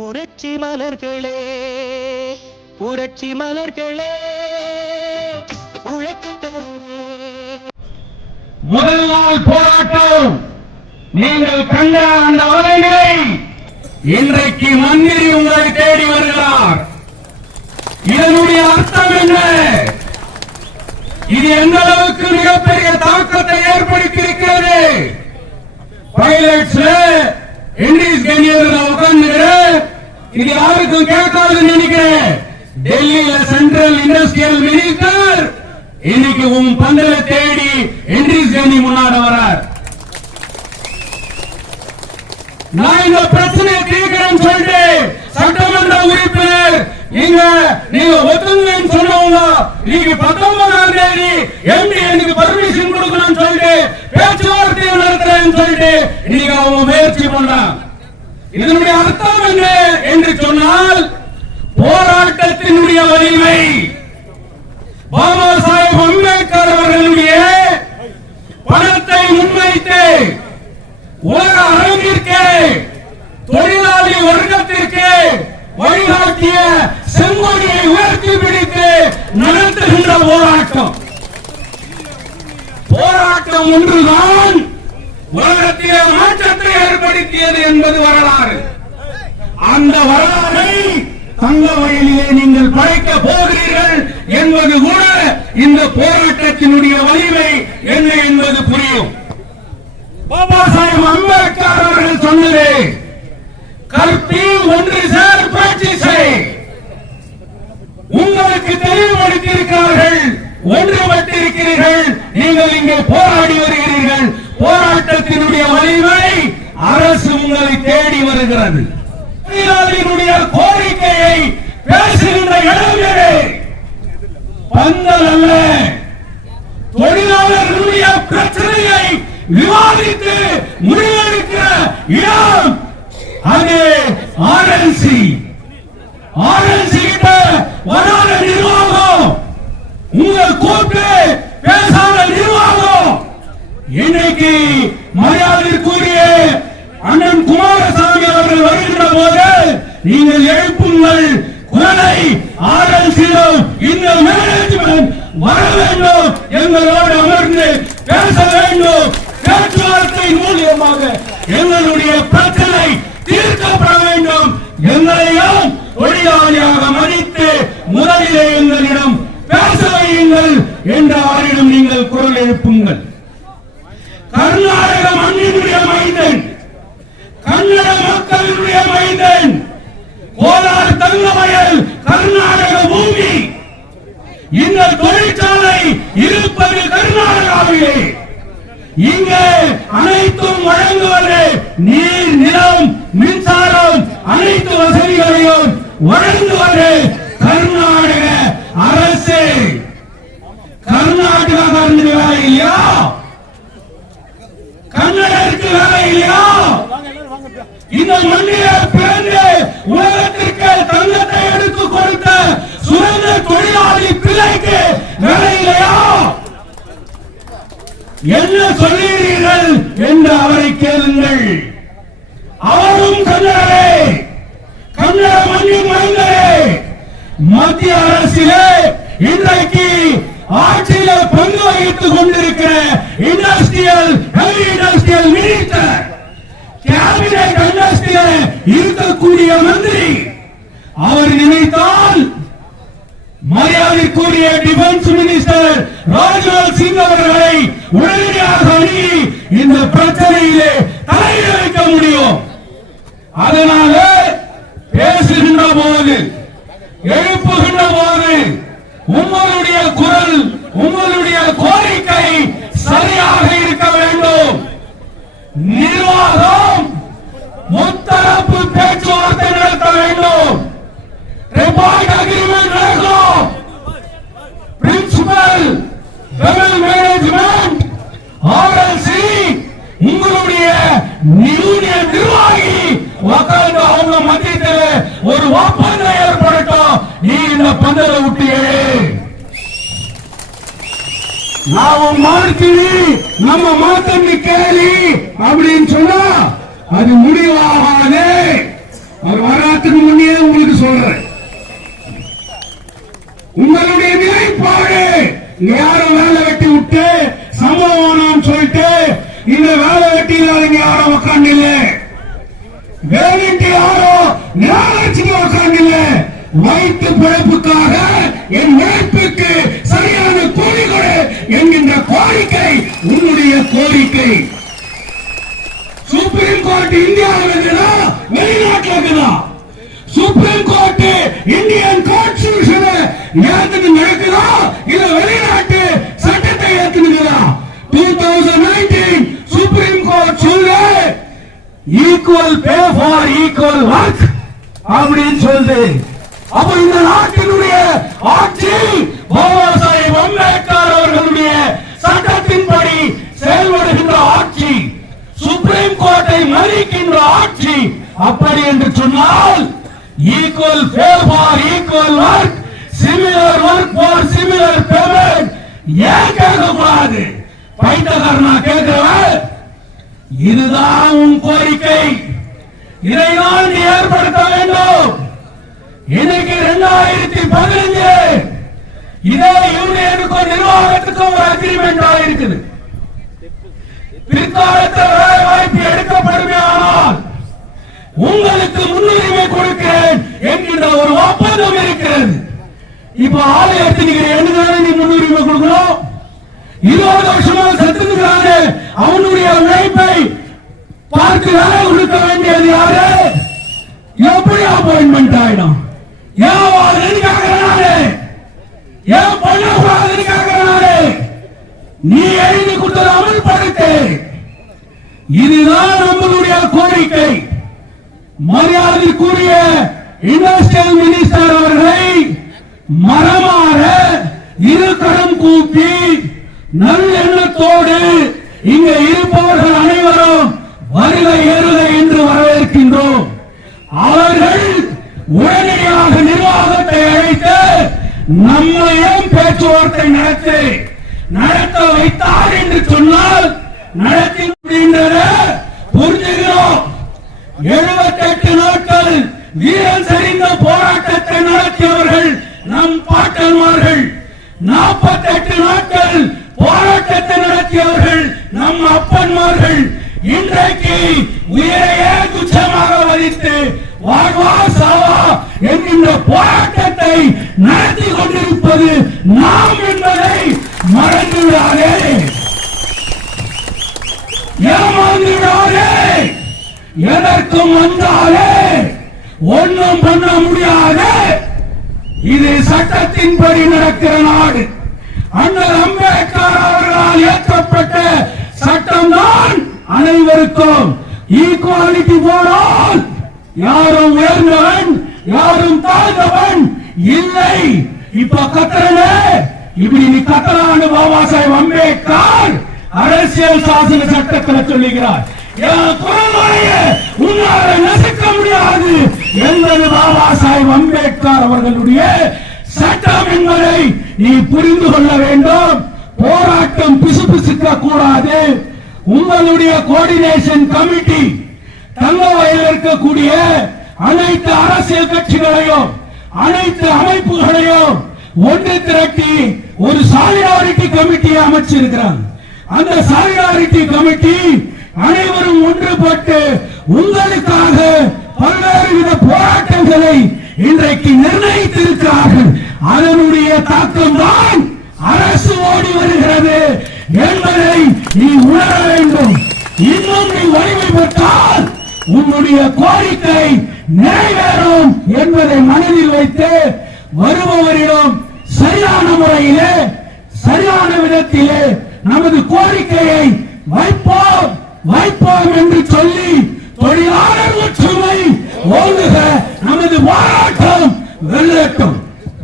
புரட்சி மலர்களே புரட்சி மலர்களே முதல் நாள் போராட்டம் நீங்கள் கண்ட அந்த வலைகளை இன்றைக்கு மந்திரி உங்களை தேடி வருகிறார். இதனுடைய அர்த்தம் என்ன? இது எந்த அளவுக்கு மிகப்பெரிய தாக்கத்தை ஏற்படுத்தியிருக்கிறது. பைலட்ஸ்ல இண்டீஸ் கண்ணியர் உட்கார்ந்து இது யாருக்கும் கேட்காதுன்னு நினைக்கிறேன். டெல்லியில சென்ட்ரல் இண்டஸ்ட்ரியல் மினிஸ்டர் இன்னைக்கு உன் பந்தல தேடி இண்டீஸ் கண்ணி முன்னாடி வரார். நான் இந்த பிரச்சனையை தீர்க்கிறேன்னு சொல்லிட்டு சட்டமன்ற உறுப்பினர் நீங்க ஒத்துங்கன்னு சொன்னவங்க நீங்க 19ஆம் தேதி எம்பி எனக்கு பர்மிஷன் கொடுக்கணும்னு சொல்லிட்டு பேச்சுவார்த்தை நடத்துறேன்னு சொல்லிட்டு நீங்க அவங்க முயற்சி பண்றாங்க. இதனுடைய அர்த்தம் என்ன என்று சொன்னால் போராட்டத்தினுடைய வலிமை பாபா சாஹேப் அம்பேத்கர் அவர்களுடைய பணத்தை முன்வைத்து உலக அரங்கிற்கு தொழிலாளி வர்க்கத்திற்கு வழிகாட்டிய செங்கோடியை உயர்த்தி பிடித்து நடத்துகின்ற போராட்டம் ஒன்றுதான் உலகத்திலே மாற்றத்தை ஏற்படுத்தியது என்பது வரலாறு. அந்த வரலாறை தங்க வயலிலே நீங்கள் படைக்க போகிறீர்கள் என்பது கூட இந்த போராட்டத்தினுடைய வலிமை என்ன என்பது புரியும். பாபா சாஹேப் அம்பேத்கர் அவர்கள் சொன்னது கல்வி ஒன்று சேர் பேச்சு செய். உங்களுக்கு தெளிவுபடுத்தியிருக்கிறார்கள், ஒன்றுபட்டிருக்கிறீர்கள், நீங்கள் இங்கே போராடி வருகிறீர்கள். போராட்டத்தினுடைய வலிமை அரசு உங்களை தேடி வருகிறது. தொழிலாளிகளுடைய கோரிக்கையை பேசுகின்ற இடங்களே பந்தல் அல்ல. தொழிலாளர்களுடைய பிரச்சனையை விவாதித்து முடிவெடுக்கிற இடம் அது ஆர்எல்சி கிட்ட வராத நிர்வாகம், உங்கள் கூட்டு பேசாத நிர்வாகம். இன்னைக்கு மரியாதைக்குரிய அண்ணன் குமாரசாமி அவர்கள் வருகின்ற போது நீங்கள் எழுப்புங்கள் குரலை. ஆர்எல்சியிலும் இந்த மேனேஜ்மெண்ட் வர வேண்டும், எங்களோடு அமர்ந்து பேச வேண்டும். பேச்சுவார்த்தை மூலியமாக எங்களுடைய பிரச்சனை தீர்க்கப்பட வேண்டும். எங்களையும் தொழிலாளியாக மதித்து முதலிலே எங்களிடம் பேச வையுங்கள் என்று அவரிடம் நீங்கள் குரல் எழுப்புங்கள். கர்நாடக மண்ணினுடைய மைந்தன், கன்னட மக்களுடைய மைந்தன், கோலார் தங்கவயல் கர்நாடக பூமி. இந்த தொழிற்சாலை இருப்பது கர்நாடகாவிலே. இங்கே அனைத்தும் வழங்குவது நீர், நிலம், மின்சாரம், அனைத்து வசதிகளையும் வழங்குவது கர்நாடக அரசு. கர்நாடகாவுக்கு வேலை இல்லையா? கன்னடருக்கு வேலை இல்லையா? இந்த மண்ணிலே பிறந்து உலகத்திற்கு தங்கத்தை எடுத்து கொடுத்த சுதந்திர தொழிலாளி பிள்ளைக்கு வேலை இல்லையா? என்ன சொல்கிறீர்கள் என்று அவரை கேளுங்கள். அவரும் கன்னடரே, கன்னட மண்ணின் மைந்தரே. மத்திய அரசிலே இன்றைக்கு ஆட்சியில பங்கு வகித்துக் கொண்டிருக்கிற இண்டஸ்ட்ரியல் மினிஸ்டர், கேபினட் இண்டஸ்ட்ரியில் இருக்கக்கூடிய மந்திரி, அவர் நினைத்தால் மரியாதைக்குரிய டிஃபென்ஸ் மினிஸ்டர் ராஜ்நாத் சிங் அவர்களை உடனடியாக அணுகி இந்த பிரச்சனையிலே தலையிட வைக்க முடியும். அதனால பேசுகின்ற போது, எழுப்புகின்ற போது உங்களுடைய குரல், உங்களுடைய கோரிக்கை சரியாக இருக்க வேண்டும். நிர்வாகம் முத்தரப்பு பேச்சுவார்த்தை நடத்த வேண்டும். ரிப்போர்ட் அக்ரிமெண்ட் நடக்கும். பிரின்சிபல் லெவல் மேனேஜ்மெண்ட் ஆர்எல்சி உங்களுடைய யூனியன் நிர்வாகி உட்கார்ந்து அவங்க மத்தியத்தில் ஒரு ஒப்பந்தம் ஏற்படட்டும். நீ இந்த பந்தலை விட்டு ನಾವು ಮಾಡ್ತೀವಿ ನಮ್ಮ ಮಾತನ್ನು ಕೇಳಿ அப்படின்னு சொன்னா அது முடிவாகாதே. அவர் வராத எல்லாத்துக்கும் முன்னே உங்களுக்கு சொல்றேன், உங்களுடைய நிலைப்பாடு யாரும் வேலை வெட்டி விட்டு சம்பளம் சொல்லிட்டு இந்த வேலை வெட்டி இல்லாதீங்க யாரும் உட்காந்து இல்ல, வேலைக்கு யாரும் நிராகரிச்சுட்டு உட்காந்து இல்ல, வயிற்று பிழைப்புக்காக என் உழைப்புக்கு சரியான கூலி கொடு என்கின்ற கோரிக்கை உன்னுடைய கோரிக்கை. சுப்ரீம் கோர்ட் இந்தியாவில் இருக்குதா வெளிநாட்டில் இருக்குதா? சுப்ரீம் கோர்ட் இந்தியன் கான்ஸ்டிடியூஷன் ஏத்துக்கு நடக்குதா இல்ல வெளிநாட்டு சட்டத்தை ஏத்துக்குதா? 2019 சுப்ரீம் கோர்ட் சொல்லு equal pay for equal work அப்படின்னு சொல்லுது. அப்ப இந்த நாட்டினுடைய ஆட்சி பாபா சாஹேப் அம்பேத்கர் அவர்களுடைய சட்டத்தின்படி செயல்படுகின்ற ஆட்சி, சுப்ரீம் கோர்ட்டை மதிக்கின்ற ஆட்சி. அப்படி என்று சொன்னால் equal pay for equal work, similar work for similar payment ஏன் கேட்கக்கூடாது? பைத்தகர்னா கேட்கிறவன், இதுதான் உன் கோரிக்கை, இதைதான் நீ ஏற்படுத்த வேண்டும். இன்னைக்கு 2015 இதே யூனியனுக்கும் நிர்வாகத்துக்கும் ஒரு அக்ரிமெண்ட் ஆயிருக்குது. பிற்காலத்தில் வேலை வாய்ப்பு எடுக்கப்படுமே ஆனால் உங்களுக்கு முன்னுரிமை கொடுக்கிறேன் என்கின்ற ஒரு ஒப்பந்தம் இருக்கிறது. இப்ப ஆளை எடுத்துக்கிற எண்ணுதானே நீ முன்னுரிமை கொடுக்கணும். 20 வருஷமா செத்துக்கிறாங்க, அவனுடைய உழைப்பை பார்த்து வேலை கொடுக்க வேண்டியது யாரு? எப்படி அப்பாயின்மெண்ட் ஆயிடும்? ஏன் எதுக்காக ஏன் பண்ணக்கூடாது? நீ எழுதி கொடுத்தது அமல்படுத்து. இதுதான் நம்மளுடைய கோரிக்கை. மரியாதைக்குரிய இண்டஸ்ட்ரியல் மினிஸ்டர் அவர்களை மரமாற இரு கரம் கூப்பி நல்லெண்ணத்தோடு இங்க இருப்பவர்கள் அனைவரும் வருகை ஏறுகை என்று வரவேற்கின்றோம். அவர்கள் உடனடியாக நிர்வாகத்தை அழைத்து நம்மையும் பேச்சுவார்த்தை நடத்த வைத்தார் என்று சொன்னால் நடத்தி புரிஞ்சுகிறோம். 78 நாட்கள் வீரன் சரிந்த போராட்டத்தை நடத்தியவர்கள் நம் பாட்டன்மார்கள், 48 நாட்கள் போராட்டத்தை நடத்தியவர்கள் நம் அப்பன்மார்கள். இன்றைக்கு உயிரையே துச்சமாக மதித்து வாழ்வா சாவா என்கின்ற போராட்டத்தை நடத்தி கொண்டிருப்பது நாம் என்பதை மறந்துவிடாதே, ஏமாந்துவிடாதே. எதற்கும் வந்தாலே ஒன்றும் பண்ண முடியாது. இது சட்டத்தின்படி நடக்கிற நாடு. அண்ணல் அம்பேத்கர் அவர்களால் இயற்றப்பட்ட சட்டம் தான் அனைவருக்கும் ஈக்குவாலிட்டி ஃபார் ஆல். யாரும் உயர்ந்தவன் யாரும் தாழ்ந்தவன் இல்லை. இப்ப கத்தரனே இப்படி நீ கத்தரான பாபா சாஹேப் அம்பேத்கர் அரசியல் சாசன சட்டத்தில் சொல்லுகிறார், உன்னால நசுக்க முடியாது என்பது பாபா சாஹேப் அம்பேத்கர் அவர்களுடைய சட்டம் என்பதை நீ புரிந்து கொள்ள வேண்டும். போராட்டம் பிசுபிசுக்க கூடாது. உங்களுடைய கோஆர்டினேஷன் கமிட்டி தங்கவயலில் இருக்கக்கூடிய அனைத்து அரசியல் கட்சிகளையும் அனைத்து அமைப்புகளையும் ஒன்று திரட்டி ஒரு சாலிடாரிட்டி கமிட்டியை அமைச்சிருக்கிறாங்க. அந்த சாலிடாரிட்டி கமிட்டி அனைவரும் ஒன்றுபட்டு உங்களுக்காக பல்வேறு வித போராட்டங்களை இன்றைக்கு நிர்ணயித்திருக்கிறார்கள். அதனுடைய தாக்கம் தான் அரசு ஓடி வருகிறது என்பதை நீ உணர வேண்டும். இன்னும் நீ வலிமை பெற்றால் உன்னுடைய கோரிக்கை நிறைவேறும் என்பதை மனதில் வைத்து வருபவரிடம் சரியான முறையிலே சரியான விதத்திலே நமது கோரிக்கையை வைப்போம் என்று சொல்லி தொழிலாளர் ஒற்றுமை ஓங்குக. நமது போராட்டம் வெல்லட்டும்.